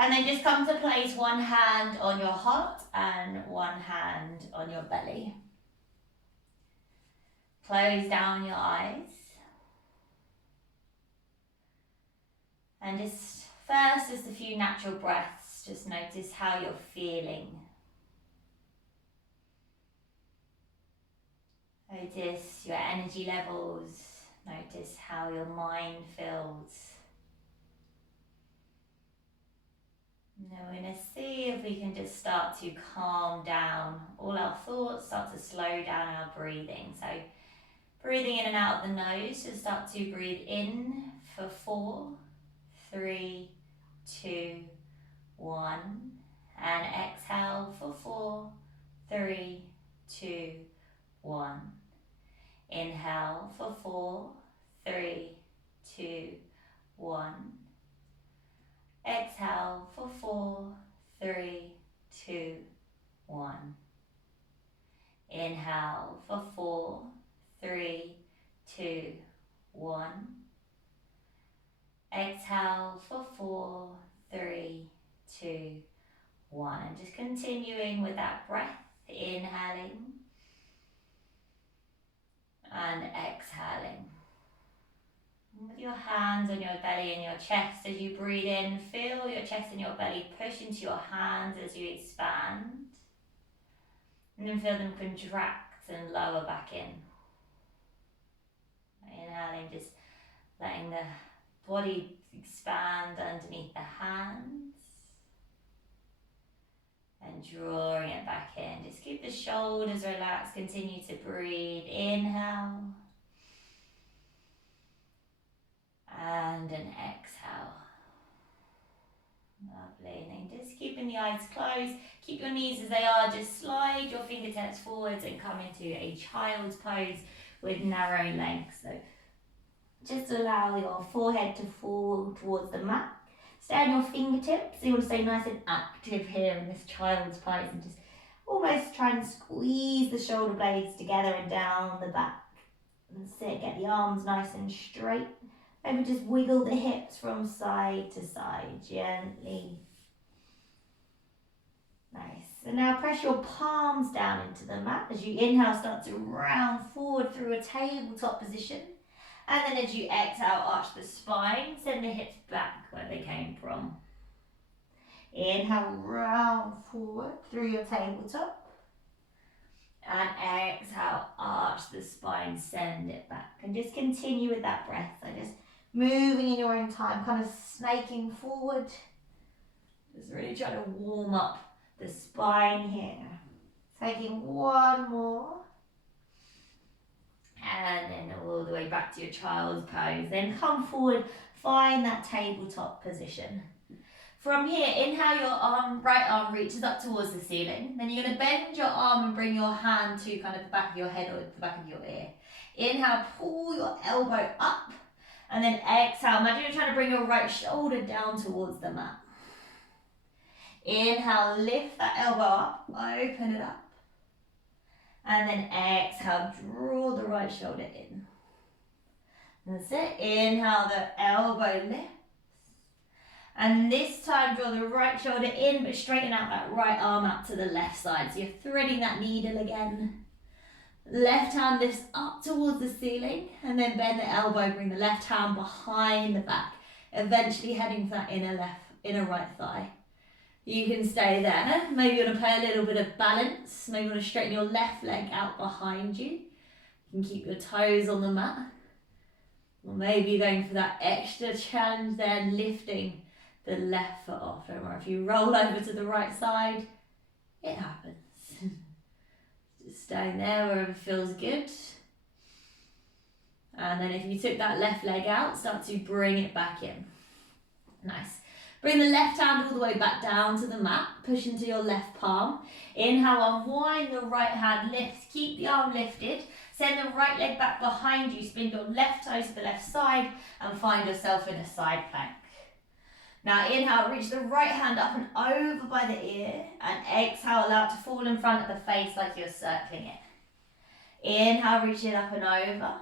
And then just come to place one hand on your heart and one hand on your belly. Close down your eyes. And just a few natural breaths. Just notice how you're feeling. Notice your energy levels. Notice how your mind feels. Now we're going to see if we can just start to calm down all our thoughts, start to slow down our breathing. So breathing in and out of the nose, just start to breathe in for 4, 3, 2, 1. And exhale for 4, 3, 2, 1. Inhale for 4, 3, 2, 1. Exhale for 4, 3, 2, 1. Inhale for 4, 3, 2, 1. Exhale for 4, 3, 2, 1. And just continuing with that breath, inhaling and exhaling. With your hands on your belly and your chest as you breathe in, feel your chest and your belly push into your hands as you expand. And then feel them contract and lower back in. Inhaling, just letting the body expand underneath the hands. And drawing it back in. Just keep the shoulders relaxed, continue to breathe. Inhale. And an exhale. Lovely. And then just keeping the eyes closed. Keep your knees as they are. Just slide your fingertips forwards and come into a child's pose with narrow legs. So just allow your forehead to fall towards the mat. Stay on your fingertips. So you want to stay nice and active here in this child's pose and just almost try and squeeze the shoulder blades together and down the back. And sit, get the arms nice and straight. Maybe just wiggle the hips from side to side, gently. Nice. And now press your palms down into the mat. As you inhale, start to round forward through a tabletop position. And then as you exhale, arch the spine, send the hips back where they came from. Inhale, round forward through your tabletop. And exhale, arch the spine, send it back. And just continue with that breath. So just moving in your own time, kind of snaking forward. Just really trying to warm up the spine here. Taking one more. And then all the way back to your child's pose. Then come forward, find that tabletop position. From here, inhale, your right arm reaches up towards the ceiling. Then you're going to bend your arm and bring your hand to kind of the back of your head or the back of your ear. Inhale, pull your elbow up. And then exhale, imagine you're trying to bring your right shoulder down towards the mat. Inhale, lift that elbow up, open it up. And then exhale, draw the right shoulder in. That's it. Inhale, the elbow lifts. And this time, draw the right shoulder in, but straighten out that right arm out to the left side. So you're threading that needle again. Left hand lifts up towards the ceiling, and then bend the elbow, bring the left hand behind the back, eventually heading for that inner right thigh. You can stay there. Maybe you want to play a little bit of balance. Maybe you want to straighten your left leg out behind you. You can keep your toes on the mat. Or maybe you're going for that extra challenge there, lifting the left foot off. Don't worry, if you roll over to the right side, it happens. Just staying there wherever feels good. And then if you took that left leg out, start to bring it back in. Nice. Bring the left hand all the way back down to the mat. Push into your left palm. Inhale, unwind the right hand, lift. Keep the arm lifted. Send the right leg back behind you. Spin your left toe to the left side and find yourself in a side plank. Now inhale, reach the right hand up and over by the ear. And exhale, allow it to fall in front of the face like you're circling it. Inhale, reach it up and over.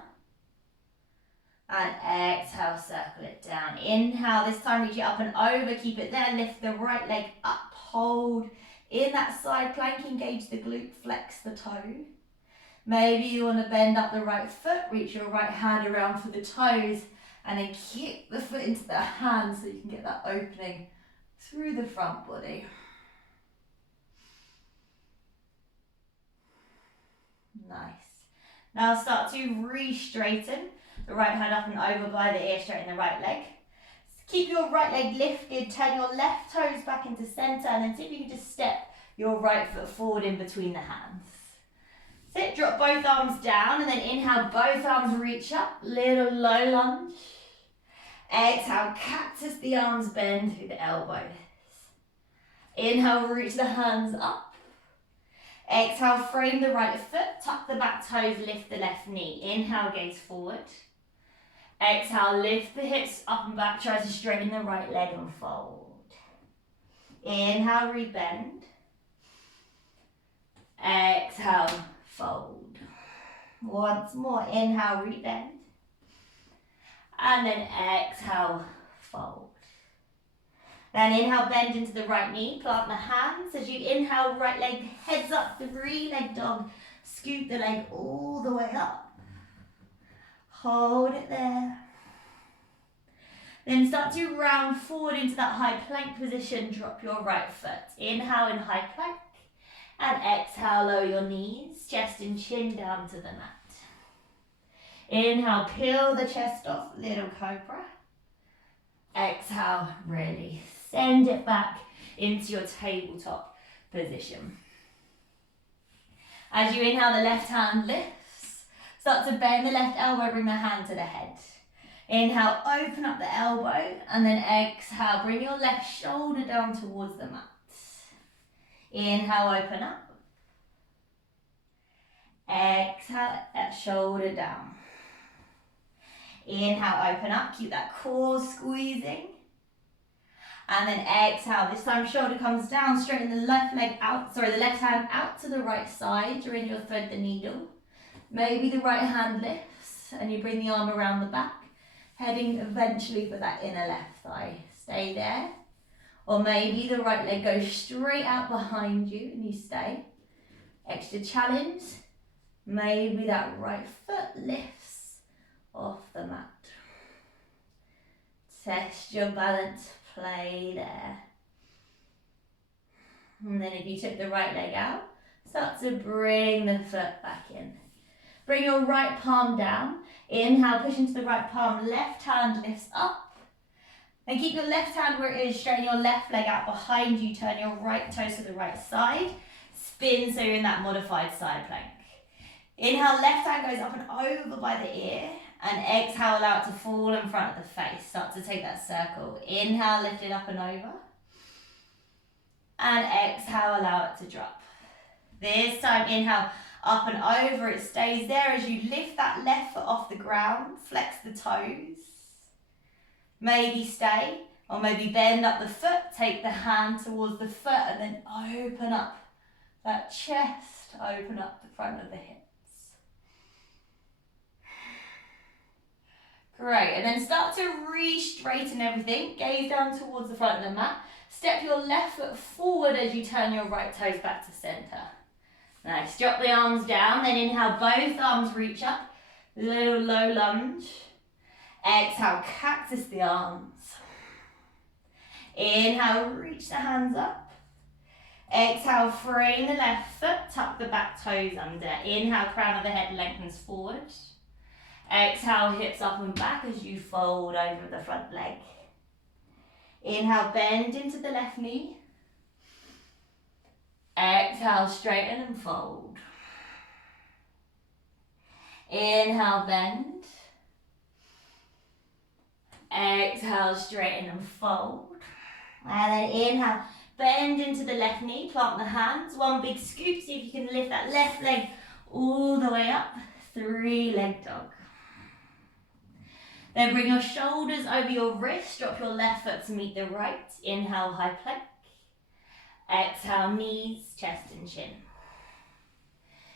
And exhale, circle it down. Inhale, this time reach it up and over, keep it there, lift the right leg up, hold. In that side plank, engage the glute, flex the toe. Maybe you want to bend up the right foot, reach your right hand around for the toes, and then kick the foot into the hand so you can get that opening through the front body. Nice. Now start to re-straighten. The right hand up and over by the ear, straighten the right leg. Keep your right leg lifted, turn your left toes back into center, and then see if you can just step your right foot forward in between the hands. Sit, drop both arms down, and then inhale, both arms reach up, little low lunge. Exhale, cactus the arms, bend through the elbows. Inhale, reach the hands up. Exhale, frame the right foot, tuck the back toes, lift the left knee. Inhale, gaze forward. Exhale, lift the hips up and back, try to straighten the right leg and fold. Inhale, rebend. Exhale, fold. Once more, inhale, rebend. And then exhale, fold. Then inhale, bend into the right knee, plant the hands. As you inhale, right leg heads up, 3-leg dog. Scoot the leg all the way up. Hold it there. Then start to round forward into that high plank position. Drop your right foot. Inhale in high plank. And exhale, lower your knees, chest and chin down to the mat. Inhale, peel the chest off, little cobra. Exhale, release. Send it back into your tabletop position. As you inhale, the left hand lifts. Start to bend the left elbow, bring the hand to the head. Inhale, open up the elbow, and then exhale, bring your left shoulder down towards the mat. Inhale, open up. Exhale, that shoulder down. Inhale, open up, keep that core squeezing. And then exhale, this time shoulder comes down, straighten the left hand out to the right side, or in your thread the needle. Maybe the right hand lifts and you bring the arm around the back, heading eventually for that inner left thigh. Stay there. Or maybe the right leg goes straight out behind you and you stay. Extra challenge. Maybe that right foot lifts off the mat. Test your balance, play there. And then if you took the right leg out, start to bring the foot back in. Bring your right palm down. Inhale, push into the right palm. Left hand lifts up. Then keep your left hand where it is. Straighten your left leg out behind you. Turn your right toes to the right side. Spin so you're in that modified side plank. Inhale, left hand goes up and over by the ear. And exhale, allow it to fall in front of the face. Start to take that circle. Inhale, lift it up and over. And exhale, allow it to drop. This time, inhale, up and over. It stays there as you lift that left foot off the ground. Flex the toes. Maybe stay, or maybe bend up the foot. Take the hand towards the foot and then open up that chest. Open up the front of the hips. Great, and then start to re-straighten everything. Gaze down towards the front of the mat. Step your left foot forward as you turn your right toes back to center. Nice, drop the arms down, then inhale, both arms reach up. Little low lunge. Exhale, cactus the arms. Inhale, reach the hands up. Exhale, frame the left foot, tuck the back toes under. Inhale, crown of the head lengthens forward. Exhale, hips up and back as you fold over the front leg. Inhale, bend into the left knee. Exhale, straighten and fold. Inhale, bend. Exhale, straighten and fold. And then inhale, bend into the left knee, plant the hands. One big scoop, see if you can lift that left leg all the way up. 3-leg dog. Then bring your shoulders over your wrists, drop your left foot to meet the right. Inhale, high plank. Exhale, knees, chest and chin.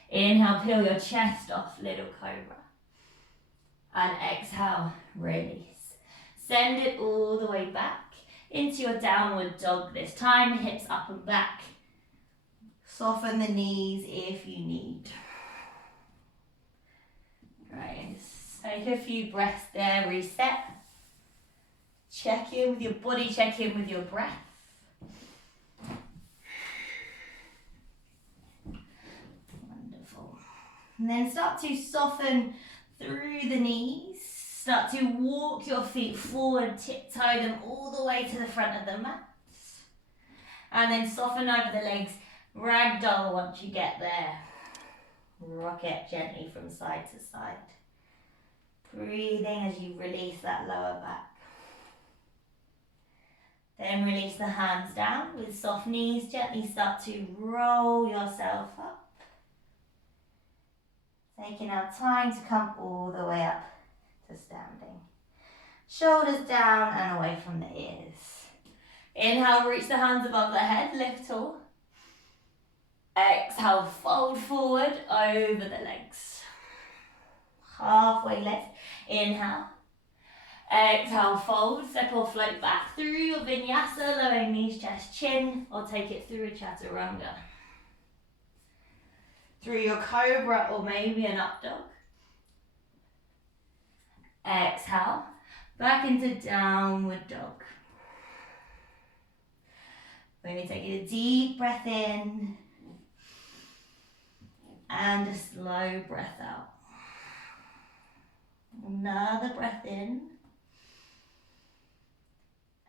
Inhale, peel your chest off, little cobra. And exhale, release. Send it all the way back into your downward dog this time, hips up and back. Soften the knees if you need. Right, take a few breaths there, reset. Check in with your body, check in with your breath. Wonderful. And then start to soften through the knees. Start to walk your feet forward, tiptoe them all the way to the front of the mat. And then soften over the legs, ragdoll once you get there. Rock it gently from side to side. Breathing as you release that lower back. Then release the hands down with soft knees. Gently start to roll yourself up. Taking our time to come all the way up to standing. Shoulders down and away from the ears. Inhale, reach the hands above the head, lift tall. Exhale, fold forward over the legs. Halfway lift. Inhale. Exhale, fold, step or float back through your vinyasa, lowering knees, chest, chin, or take it through a chaturanga. Through your cobra or maybe an up dog. Exhale, back into downward dog. We're going to take a deep breath in and a slow breath out. Another breath in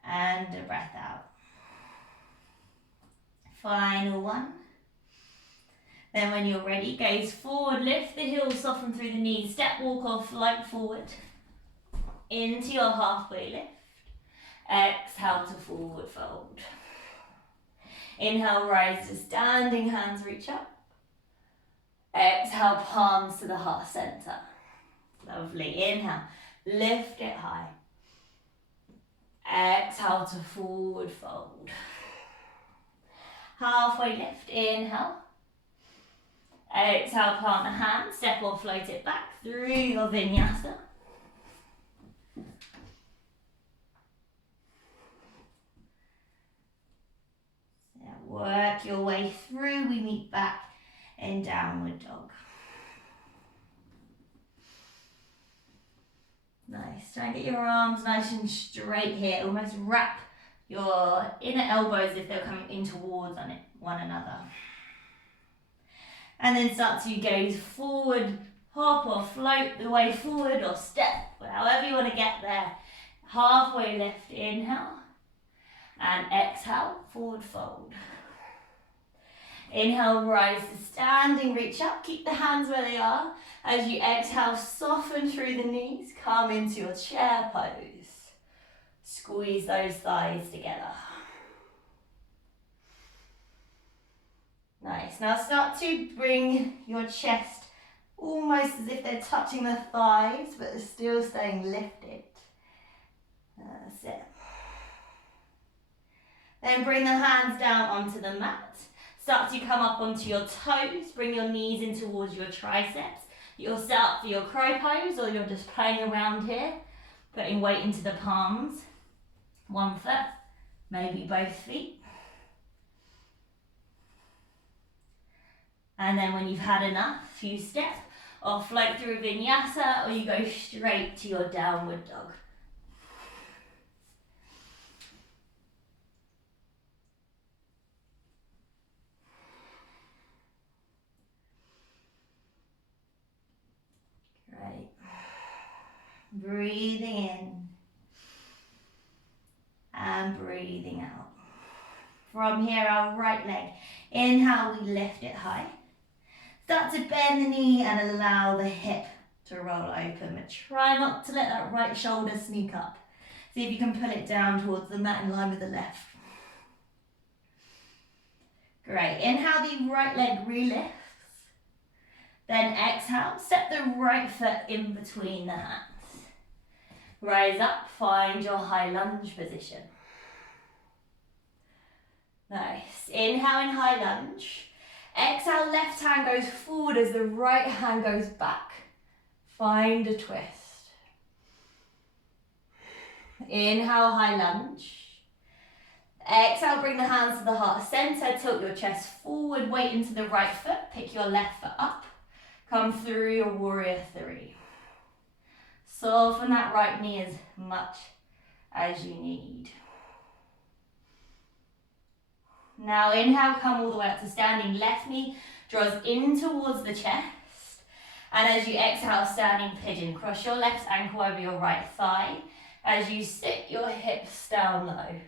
and a breath out. Final one. Then when you're ready, gaze forward, lift the heels, soften through the knees, step, walk or float forward into your halfway lift. Exhale to forward fold. Inhale, rise to standing, hands reach up. Exhale, palms to the heart center. Lovely. Inhale, lift it high. Exhale to forward fold. Halfway lift, inhale. Exhale, plant the hands, step or float it back through your vinyasa. Work your way through, we meet back in downward dog. Nice, try and get your arms nice and straight here, almost wrap your inner elbows if they're coming in towards one another. And then start to gaze forward, hop or float the way forward or step, however you want to get there. Halfway lift, inhale, and exhale, forward fold. Inhale, rise to standing, reach up, keep the hands where they are. As you exhale, soften through the knees, come into your chair pose. Squeeze those thighs together. Nice. Now start to bring your chest almost as if they're touching the thighs, but they're still staying lifted. That's it. Then bring the hands down onto the mat. Start to come up onto your toes. Bring your knees in towards your triceps. You'll set up for your crow pose, or you're just playing around here, putting weight into the palms. One foot, maybe both feet. And then when you've had enough, you step or float through a vinyasa, or you go straight to your downward dog. Great. Breathing in and breathing out. From here, our right leg. Inhale, we lift it high. Start to bend the knee and allow the hip to roll open, but try not to let that right shoulder sneak up. See if you can pull it down towards the mat in line with the left. Great. Inhale, the right leg re-lifts. Then exhale, step the right foot in between the hands. Rise up, find your high lunge position. Nice. Inhale in high lunge. Exhale, left hand goes forward as the right hand goes back. Find a twist. Inhale, high lunge. Exhale, bring the hands to the heart center, tilt your chest forward, weight into the right foot, pick your left foot up, come through your warrior three. Soften that right knee as much as you need. Now inhale, come all the way up to standing, left knee draws in towards the chest, and as you exhale, standing pigeon, cross your left ankle over your right thigh, as you sit your hips down low.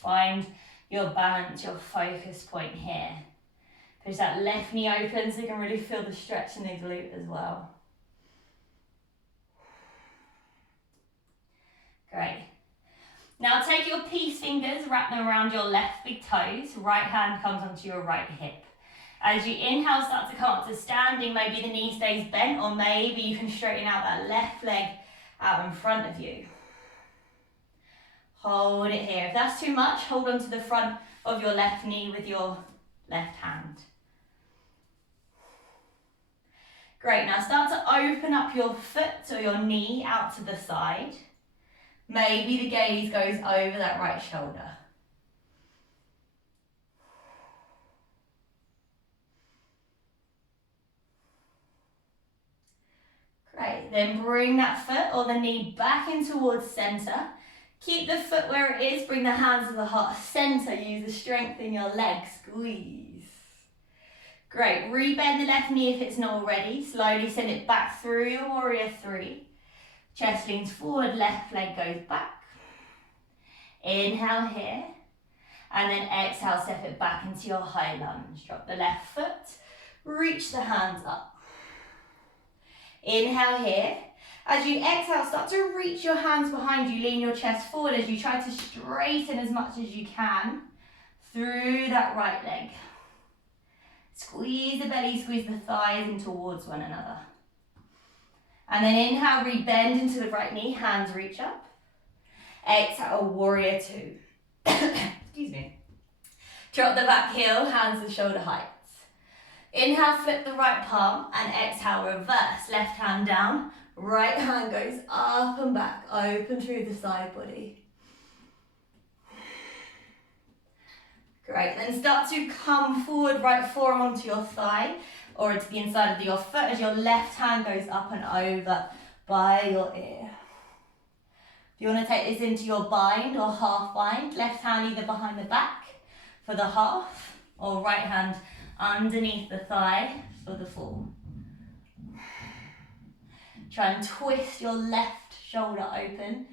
Find your balance, your focus point here. Push that left knee open so you can really feel the stretch in the glute as well. Great. Now take your peace fingers, wrap them around your left big toes. Right hand comes onto your right hip. As you inhale, start to come up to standing. Maybe the knee stays bent, or maybe you can straighten out that left leg out in front of you. Hold it here. If that's too much, hold on to the front of your left knee with your left hand. Great, now start to open up your foot or your knee out to the side. Maybe the gaze goes over that right shoulder. Great, then bring that foot or the knee back in towards center. Keep the foot where it is, bring the hands to the heart center, use the strength in your legs, squeeze. Great, rebend the left knee if it's not already, slowly send it back through your warrior three. Chest leans forward, left leg goes back. Inhale here, and then exhale, step it back into your high lunge. Drop the left foot, reach the hands up. Inhale here. As you exhale, start to reach your hands behind you, lean your chest forward as you try to straighten as much as you can through that right leg. Squeeze the belly, squeeze the thighs in towards one another. And then inhale, rebend into the right knee, hands reach up. Exhale, warrior two. Excuse me. Drop the back heel, hands to shoulder heights. Inhale, flip the right palm, and exhale, reverse. Left hand down. Right hand goes up and back, open through the side body. Great, then start to come forward, right forearm onto your thigh or to the inside of your foot as your left hand goes up and over by your ear. If you want to take this into your bind or half bind, left hand either behind the back for the half or right hand underneath the thigh for the full. Try and twist your left shoulder open.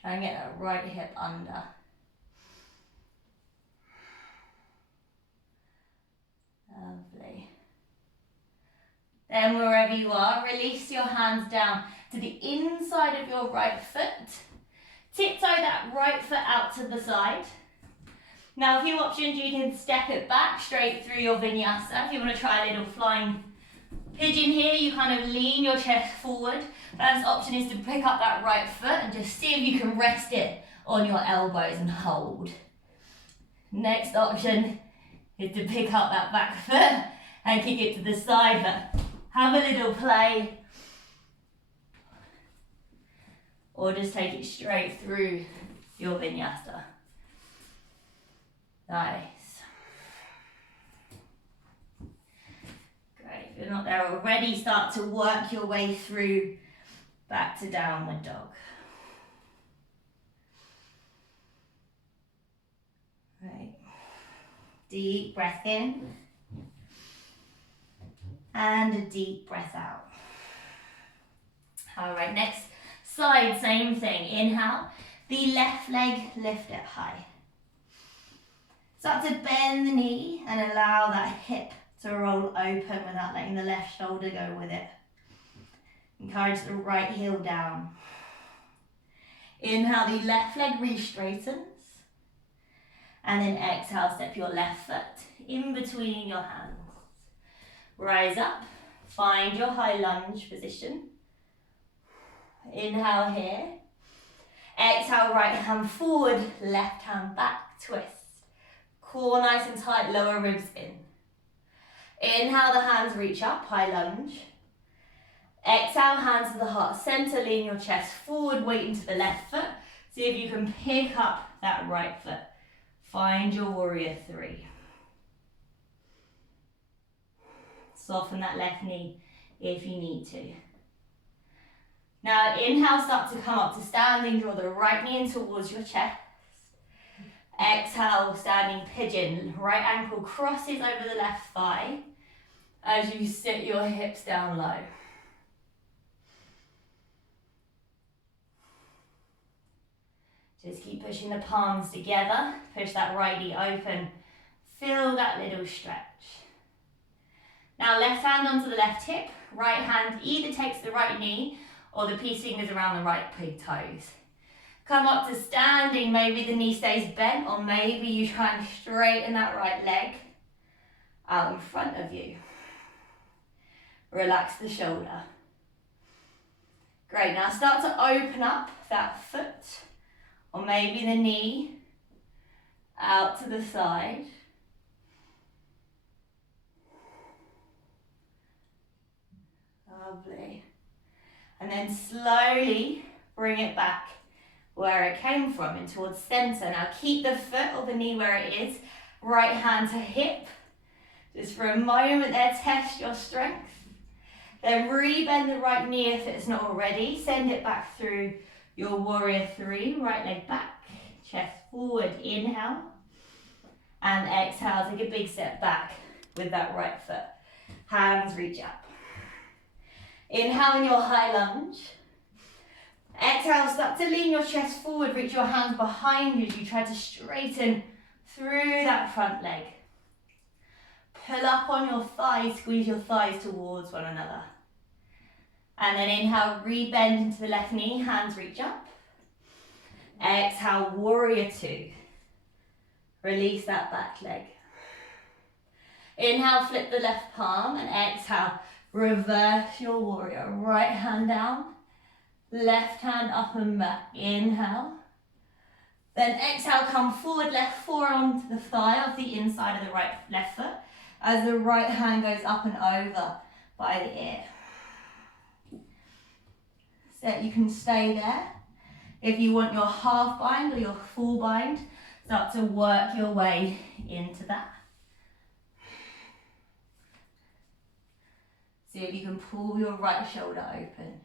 Try and get that right hip under. Lovely. Then wherever you are, release your hands down to the inside of your right foot. Tiptoe that right foot out to the side. Now a few options, you can step it back straight through your vinyasa. If you want to try a little flying pigeon here, you kind of lean your chest forward. First option is to pick up that right foot and just see if you can rest it on your elbows and hold. Next option is to pick up that back foot and kick it to the side, but have a little play. Or just take it straight through your vinyasa. Nice. If you're not there already, start to work your way through back to downward dog. Right. Deep breath in. And a deep breath out. All right, next side, same thing. Inhale, the left leg, lift it high. Start to bend the knee and allow that hip to roll open without letting the left shoulder go with it. Encourage the right heel down. Inhale, the left leg re-straightens. And then exhale, step your left foot in between your hands. Rise up, find your high lunge position. Inhale here. Exhale, right hand forward, left hand back, twist. Core nice and tight, lower ribs in. Inhale, the hands reach up, high lunge. Exhale, hands to the heart center, lean your chest forward, weight into the left foot. See if you can pick up that right foot. Find your warrior three. Soften that left knee if you need to. Now inhale, start to come up to standing, draw the right knee in towards your chest. Exhale, standing pigeon, right ankle crosses over the left thigh as you sit your hips down low. Just keep pushing the palms together, push that right knee open, feel that little stretch. Now left hand onto the left hip, right hand either takes the right knee or the peace fingers around the right big toes. Come up to standing, maybe the knee stays bent or maybe you try and straighten that right leg out in front of you. Relax the shoulder. Great, now start to open up that foot or maybe the knee out to the side. Lovely. And then slowly bring it back where it came from and towards center. Now keep the foot or the knee where it is, right hand to hip. Just for a moment there, test your strength. Then re-bend the right knee if it's not already. Send it back through your warrior three, right leg back, chest forward, inhale. And exhale, take a big step back with that right foot. Hands reach up. Inhale in your high lunge. Exhale, start to lean your chest forward, reach your hands behind you as you try to straighten through that front leg. Pull up on your thighs, squeeze your thighs towards one another. And then inhale, re-bend into the left knee, hands reach up. Exhale, warrior two. Release that back leg. Inhale, flip the left palm, and exhale, reverse your warrior. Right hand down, left hand up and back. Inhale. Then exhale, come forward, left forearm to the thigh of the inside of the left foot as the right hand goes up and over by the ear. So you can stay there. If you want your half bind or your full bind, start to work your way into that. See if you can pull your right shoulder open.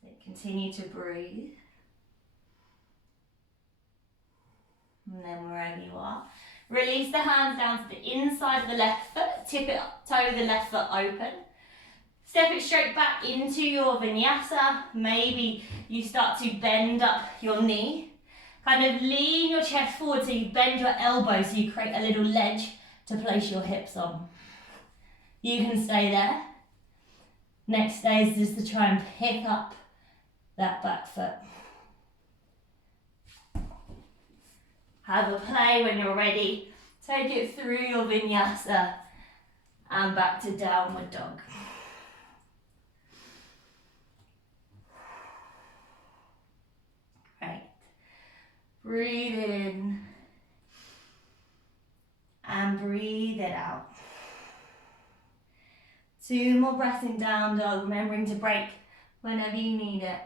So continue to breathe. And then wherever you are, release the hands down to the inside of the left foot, tip it up, toe the left foot open. Step it straight back into your vinyasa. Maybe you start to bend up your knee. Kind of lean your chest forward so you bend your elbow so you create a little ledge to place your hips on. You can stay there. Next stage is to try and pick up that back foot. Have a play when you're ready. Take it through your vinyasa and back to downward dog. Great. Breathe in and breathe it out. 2 more breaths in down dog, remembering to break whenever you need it.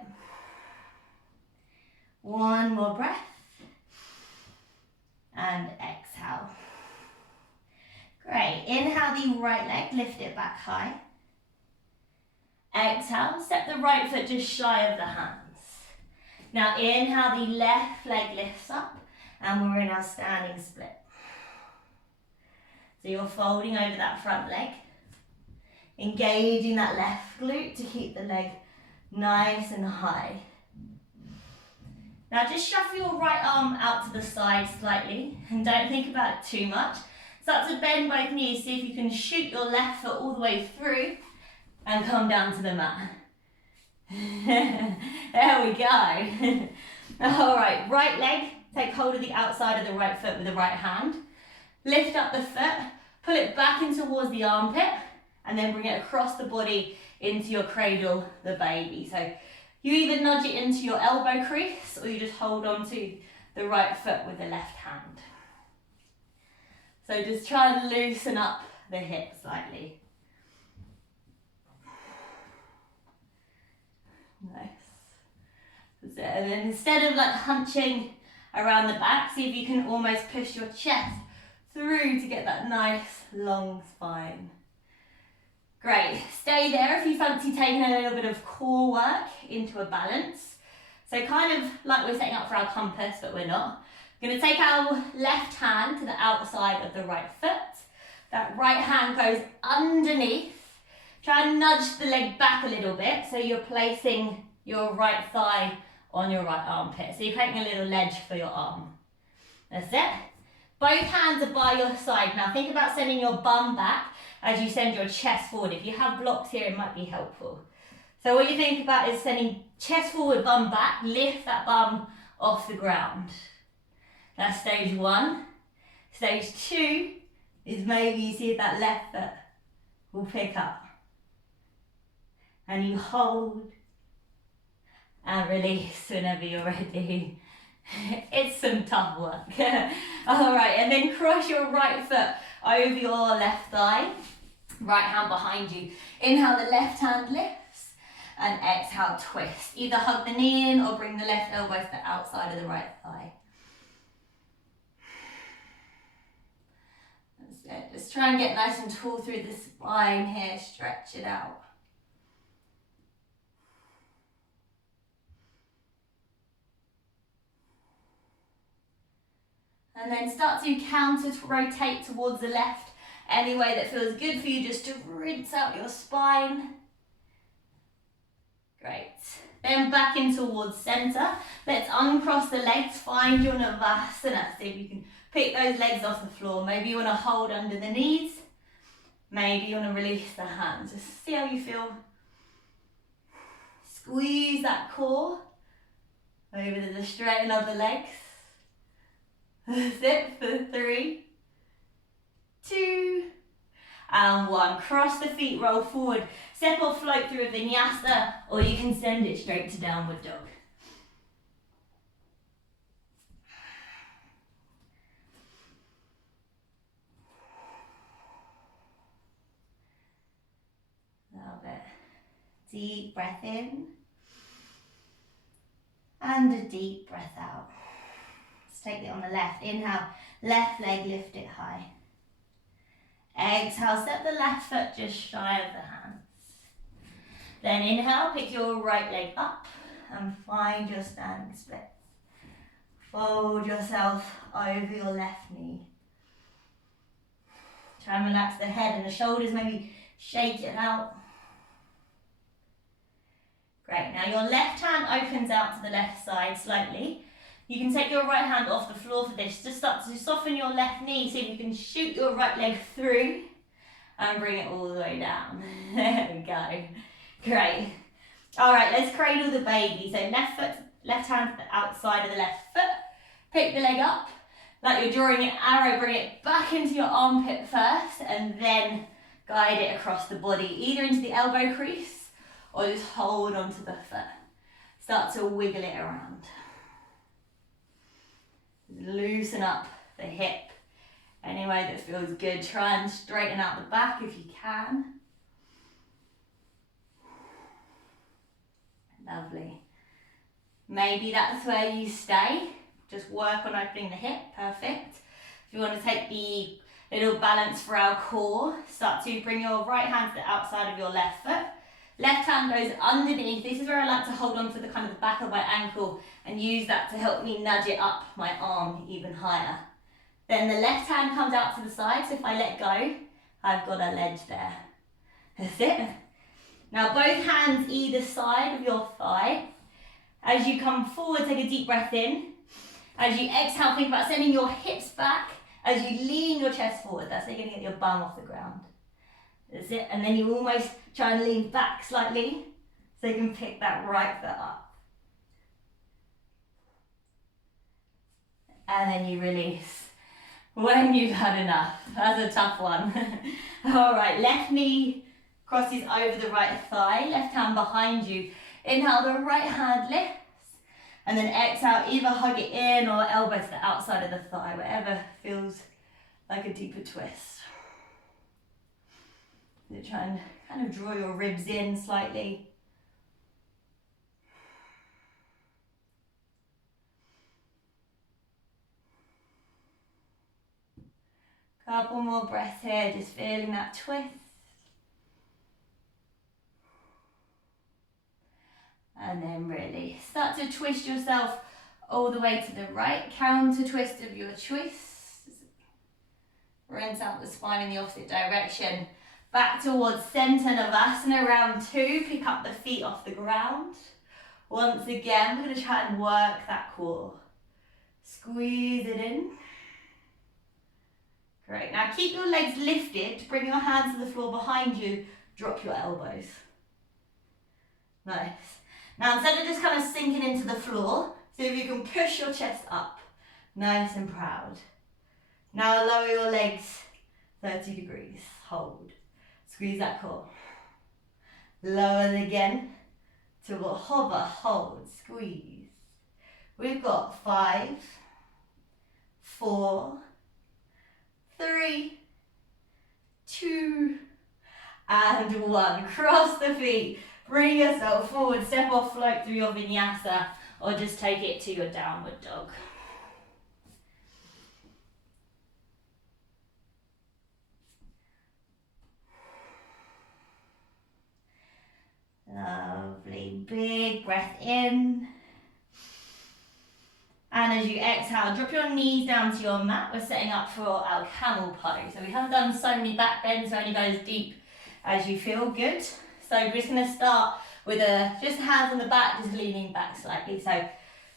1 more breath. And exhale. Great. Inhale the right leg, lift it back high. Exhale, step the right foot just shy of the hands. Now inhale, the left leg lifts up and we're in our standing split. So you're folding over that front leg, engaging that left glute to keep the leg nice and high. Now just shuffle your right arm out to the side slightly and don't think about it too much. Start to bend both knees, see if you can shoot your left foot all the way through and come down to the mat. There we go. All right, right leg, take hold of the outside of the right foot with the right hand. Lift up the foot, pull it back in towards the armpit and then bring it across the body into your cradle, the baby. So you either nudge it into your elbow crease or you just hold on to the right foot with the left hand. So just try and loosen up the hip slightly. Nice. And then instead of like hunching around the back, see if you can almost push your chest through to get that nice long spine. Great, stay there if you fancy taking a little bit of core work into a balance. So kind of like we're setting up for our compass, but we're not. We're going to take our left hand to the outside of the right foot. That right hand goes underneath. Try and nudge the leg back a little bit so you're placing your right thigh on your right armpit. So you're creating a little ledge for your arm. That's it. Both hands are by your side. Now think about sending your bum back as you send your chest forward. If you have blocks here, it might be helpful. So what you think about is sending chest forward, bum back, lift that bum off the ground. That's stage one. Stage two is maybe you see if that left foot will pick up. And you hold and release whenever you're ready. It's some tough work. All right, and then cross your right foot over your left thigh. Right hand behind you. Inhale, the left hand lifts. And exhale, twist. Either hug the knee in or bring the left elbow to the outside of the right thigh. That's it. Just try and get nice and tall through the spine here. Stretch it out. And then start to counter to rotate towards the left. Any way that feels good for you, just to rinse out your spine. Great. Then back in towards center. Let's uncross the legs. Find your Navasana. See if you can pick those legs off the floor. Maybe you want to hold under the knees. Maybe you want to release the hands. Just see how you feel. Squeeze that core over to the straighten of the legs. That's it for 3, 2, and 1. Cross the feet, roll forward. Step or float through a vinyasa, or you can send it straight to downward dog. Love it. Deep breath in. And a deep breath out. Let's take it on the left. Inhale, left leg, lift it high. Exhale, step the left foot just shy of the hands. Then inhale, pick your right leg up and find your standing split. Fold yourself over your left knee. Try and relax the head and the shoulders, maybe shake it out. Great, now your left hand opens out to the left side slightly. You can take your right hand off the floor for this. Just start to soften your left knee so you can shoot your right leg through and bring it all the way down. There we go. Great. All right, let's cradle the baby. So left hand to the outside of the left foot. Pick the leg up. Like you're drawing an arrow, bring it back into your armpit first and then guide it across the body, either into the elbow crease or just hold onto the foot. Start to wiggle it around. Loosen up the hip any way that feels good. Try and straighten out the back if you can. Lovely. Maybe that's where you stay. Just work on opening the hip. Perfect. If you want to take the little balance for our core, start to bring your right hand to the outside of your left foot. Left hand goes underneath. This is where I like to hold on to the kind of the back of my ankle and use that to help me nudge it up my arm even higher. Then the left hand comes out to the side, so if I let go, I've got a ledge there. That's it. Now both hands either side of your thigh. As you come forward, take a deep breath in. As you exhale, think about sending your hips back as you lean your chest forward. That's how you're going to get your bum off the ground. That's it. And then you almost try and lean back slightly so you can pick that right foot up. And then you release when you've had enough. That's a tough one. All right, left knee crosses over the right thigh, left hand behind you. Inhale, the right hand lifts. And then exhale, either hug it in or elbow to the outside of the thigh, whatever feels like a deeper twist. So try and kind of draw your ribs in slightly. Couple more breaths here, just feeling that twist. And then really start to twist yourself all the way to the right. Counter twist of your choice. Rinse out the spine in the opposite direction. Back towards Center Navasana, round 2. Pick up the feet off the ground. Once again, we're going to try and work that core. Squeeze it in. Great. Now keep your legs lifted. Bring your hands to the floor behind you. Drop your elbows. Nice. Now instead of just kind of sinking into the floor, see if you can push your chest up. Nice and proud. Now lower your legs 30 degrees. Hold. Squeeze that core. Lower it again to a hover, hold, squeeze. We've got 5, 4, 3, 2, and 1. Cross the feet. Bring yourself forward. Step off, float through your vinyasa, or just take it to your downward dog. Lovely. Big breath in. And as you exhale, drop your knees down to your mat. We're setting up for our camel pose. So we haven't done so many back bends, so only go as deep as you feel. Good. So we're just going to start with just hands on the back, just leaning back slightly. So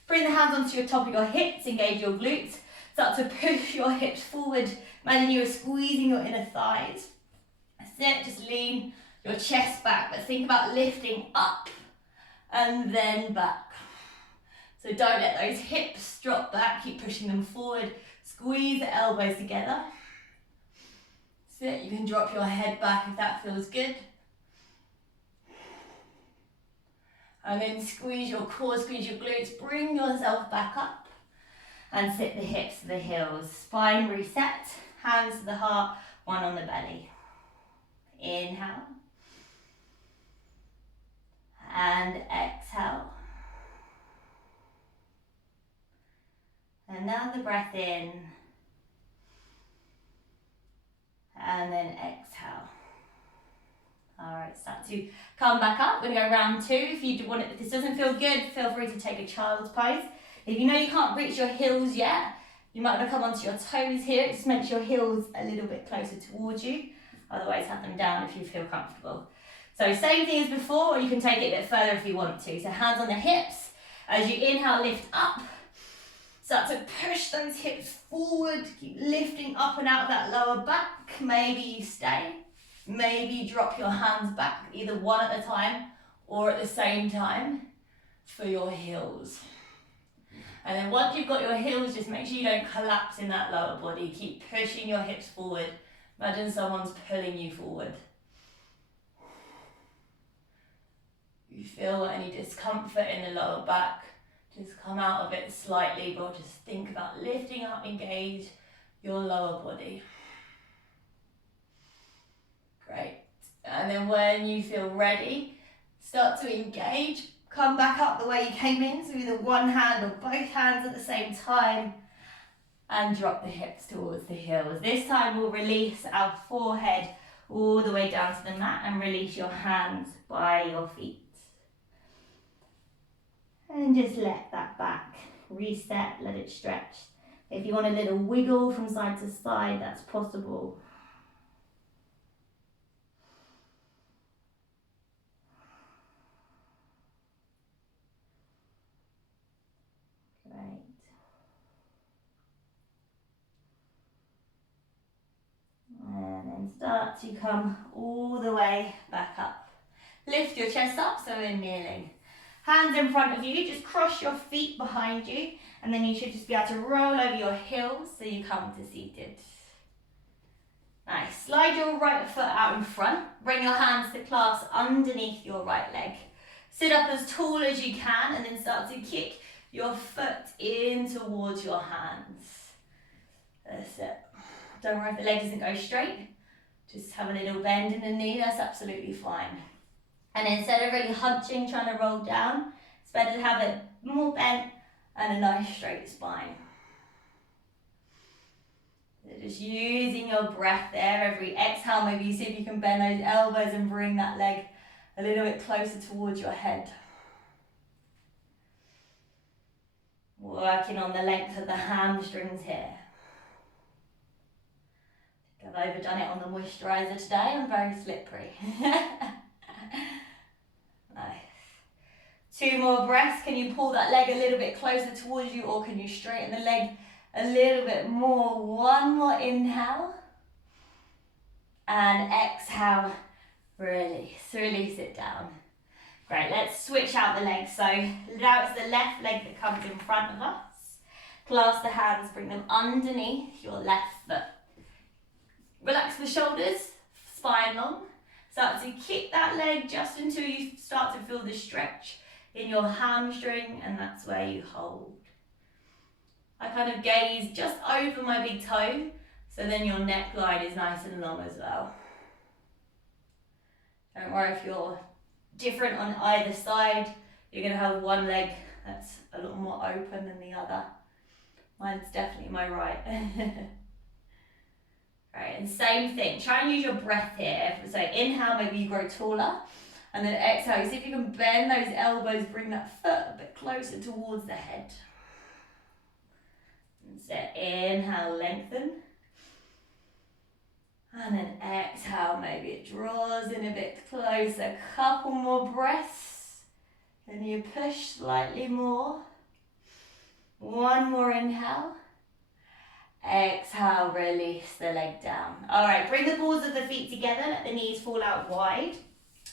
bring the hands onto your top of your hips, engage your glutes. Start to push your hips forward. Imagine you're squeezing your inner thighs. That's it, just lean your chest back, but think about lifting up and then back. So don't let those hips drop back, keep pushing them forward. Squeeze the elbows together. That's it, you can drop your head back if that feels good. And then squeeze your core, squeeze your glutes, bring yourself back up. And sit the hips to the heels. Spine reset, hands to the heart, one on the belly. Inhale. And exhale. Another breath in. And then exhale. Alright, start to come back up. We're going to go round 2. If this doesn't feel good, feel free to take a child's pose. If you know you can't reach your heels yet, you might want to come onto your toes here. It just makes your heels a little bit closer towards you. Otherwise, have them down if you feel comfortable. So same thing as before, or you can take it a bit further if you want to. So hands on the hips. As you inhale, lift up. Start to push those hips forward. Keep lifting up and out of that lower back. Maybe you stay. Maybe you drop your hands back, either one at a time or at the same time for your heels. And then once you've got your heels, just make sure you don't collapse in that lower body. Keep pushing your hips forward. Imagine someone's pulling you forward. If you feel any discomfort in the lower back, just come out of it slightly, but just think about lifting up, engage your lower body. Great. And then when you feel ready, start to engage. Come back up the way you came in, so either one hand or both hands at the same time. And drop the hips towards the heels. This time we'll release our forehead all the way down to the mat and release your hands by your feet. And just let that back reset, let it stretch. If you want a little wiggle from side to side, that's possible. Great. And then start to come all the way back up. Lift your chest up so we're kneeling. Hands in front of you, just cross your feet behind you, and then you should just be able to roll over your heels so you come to seated. Nice. Slide your right foot out in front. Bring your hands to clasp underneath your right leg. Sit up as tall as you can, and then start to kick your foot in towards your hands. That's it. Don't worry if the leg doesn't go straight. Just have a little bend in the knee, that's absolutely fine. And instead of really hunching, trying to roll down, it's better to have it more bent and a nice straight spine. So just using your breath there. Every exhale, maybe you see if you can bend those elbows and bring that leg a little bit closer towards your head. Working on the length of the hamstrings here. I've overdone it on the moisturiser today, I'm very slippery. Nice. 2 more breaths. Can you pull that leg a little bit closer towards you, or can you straighten the leg a little bit more? 1 more inhale. And exhale, release. Release it down. Great, let's switch out the legs. So now it's the left leg that comes in front of us. Clasp the hands, bring them underneath your left foot. Relax the shoulders, spine long. Start to kick that leg just until you start to feel the stretch in your hamstring, and that's where you hold. I kind of gaze just over my big toe, so then your neckline is nice and long as well. Don't worry if you're different on either side. You're going to have one leg that's a little more open than the other. Mine's definitely my right. Right, and same thing. Try and use your breath here. So inhale, maybe you grow taller. And then exhale, see if you can bend those elbows, bring that foot a bit closer towards the head. And so inhale, lengthen. And then exhale, maybe it draws in a bit closer. Couple more breaths. Then you push slightly more. 1 more inhale. Exhale, release the leg down. All right, bring the balls of the feet together, let the knees fall out wide.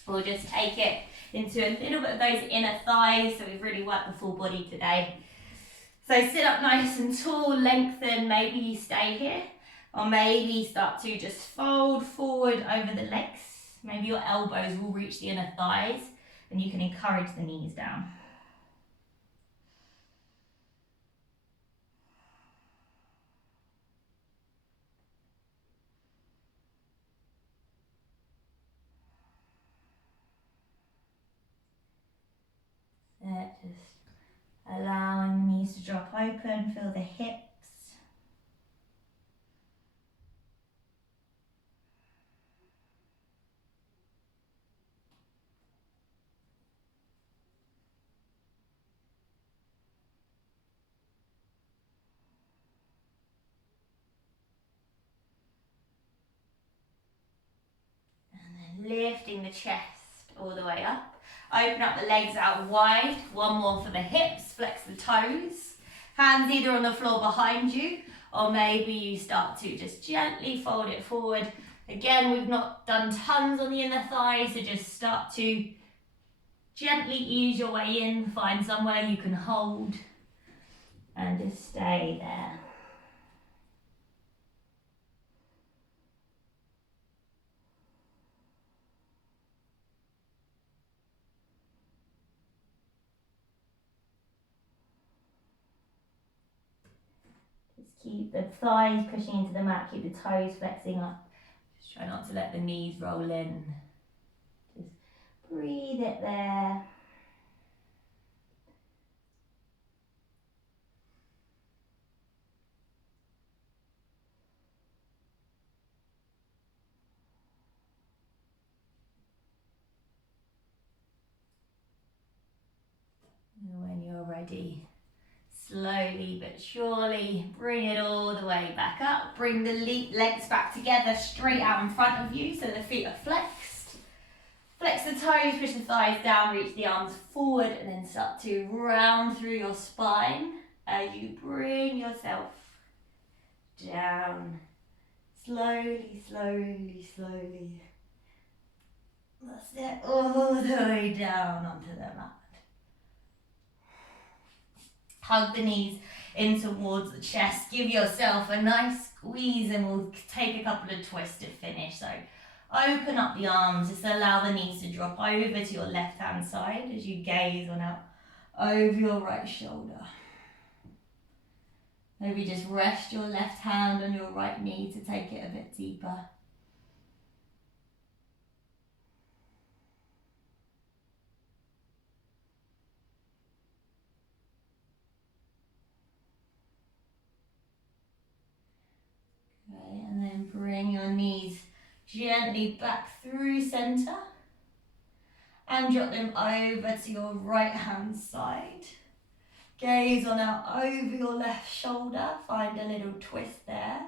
We'll just take it into a little bit of those inner thighs, so we've really worked the full body today. So sit up nice and tall, lengthen, maybe you stay here, or maybe start to just fold forward over the legs. Maybe your elbows will reach the inner thighs, and you can encourage the knees down. Just allowing the knees to drop open, feel the hips. And then lifting the chest all the way up. Open up the legs out wide. 1 more for the hips. Flex the toes. Hands either on the floor behind you, or maybe you start to just gently fold it forward. Again, we've not done tons on the inner thighs, so just start to gently ease your way in. Find somewhere you can hold and just stay there. Keep the thighs pushing into the mat, keep the toes flexing up. Just try not to let the knees roll in. Just breathe it there. And when you're ready, slowly but surely bring it all the way back up. Bring the legs back together, straight out in front of you so the feet are flexed. Flex the toes, push the thighs down, reach the arms forward, and then start to round through your spine as you bring yourself down. Slowly, slowly, slowly. That's it, all the way down onto the mat. Hug the knees in towards the chest. Give yourself a nice squeeze, and we'll take a couple of twists to finish. So open up the arms. Just allow the knees to drop over to your left-hand side as you gaze on out over your right shoulder. Maybe just rest your left hand on your right knee to take it a bit deeper. Bring your knees gently back through centre and drop them over to your right hand side. Gaze on out over your left shoulder, find a little twist there.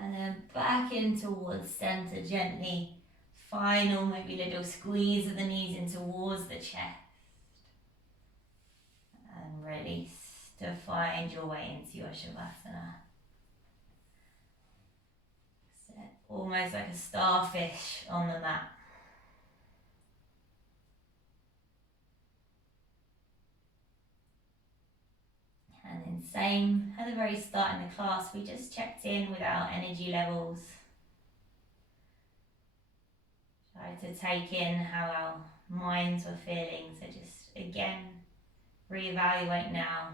And then back in towards centre gently. Final maybe little squeeze of the knees in towards the chest. And release to find your way into your Shavasana. Almost like a starfish on the mat. And then same, at the very start in the class, we just checked in with our energy levels. Tried to take in how our minds were feeling, so just again, reevaluate now.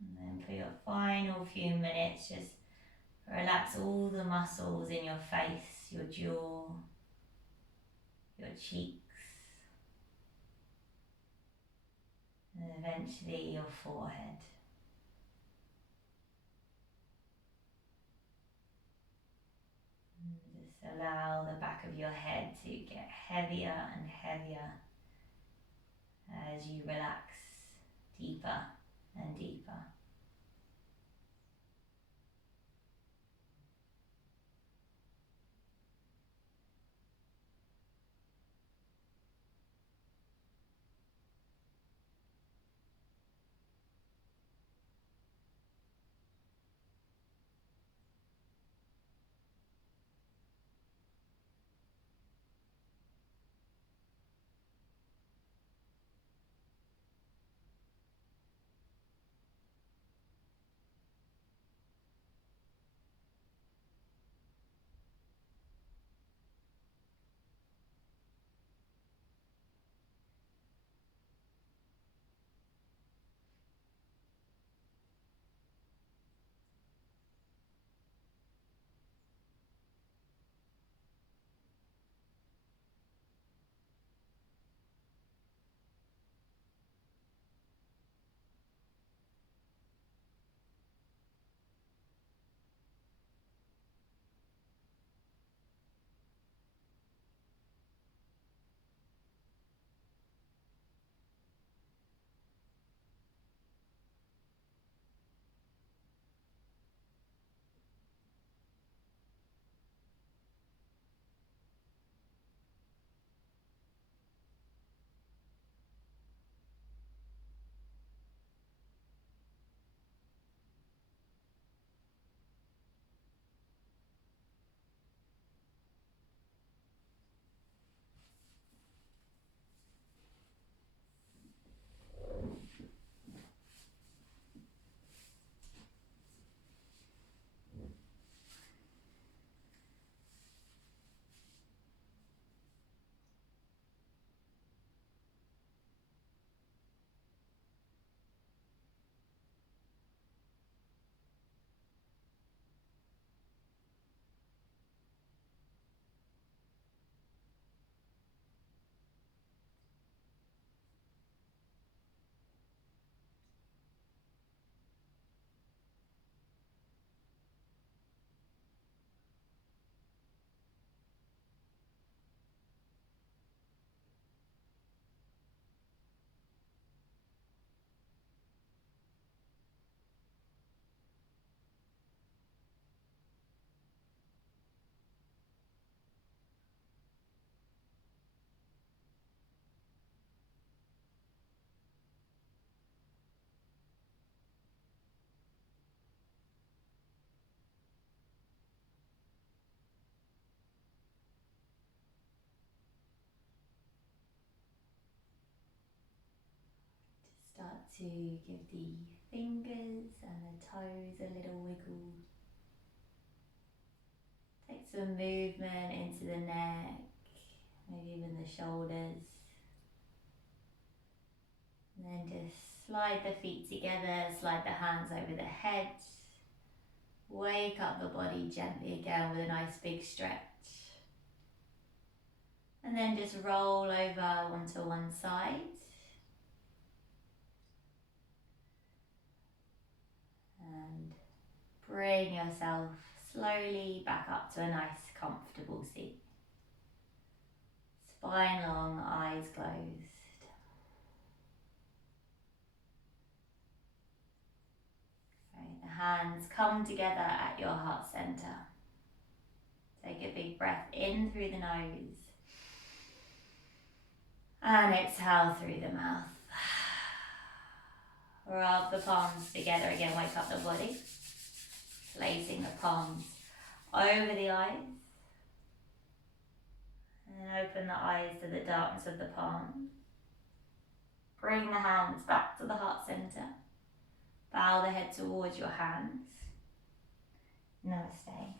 And then for your final few minutes, just relax all the muscles in your face, your jaw, your cheeks, and eventually your forehead. And just allow the back of your head to get heavier and heavier as you relax deeper and deeper. Start to give the fingers and the toes a little wiggle. Take some movement into the neck, maybe even the shoulders. And then just slide the feet together, slide the hands over the head. Wake up the body gently again with a nice big stretch. And then just roll over onto one side. And bring yourself slowly back up to a nice comfortable seat. Spine long, eyes closed. Right, the hands come together at your heart center. Take a big breath in through the nose. And exhale through the mouth. Rub the palms together again, wake up the body. Placing the palms over the eyes. And open the eyes to the darkness of the palms. Bring the hands back to the heart center. Bow the head towards your hands. Namaste.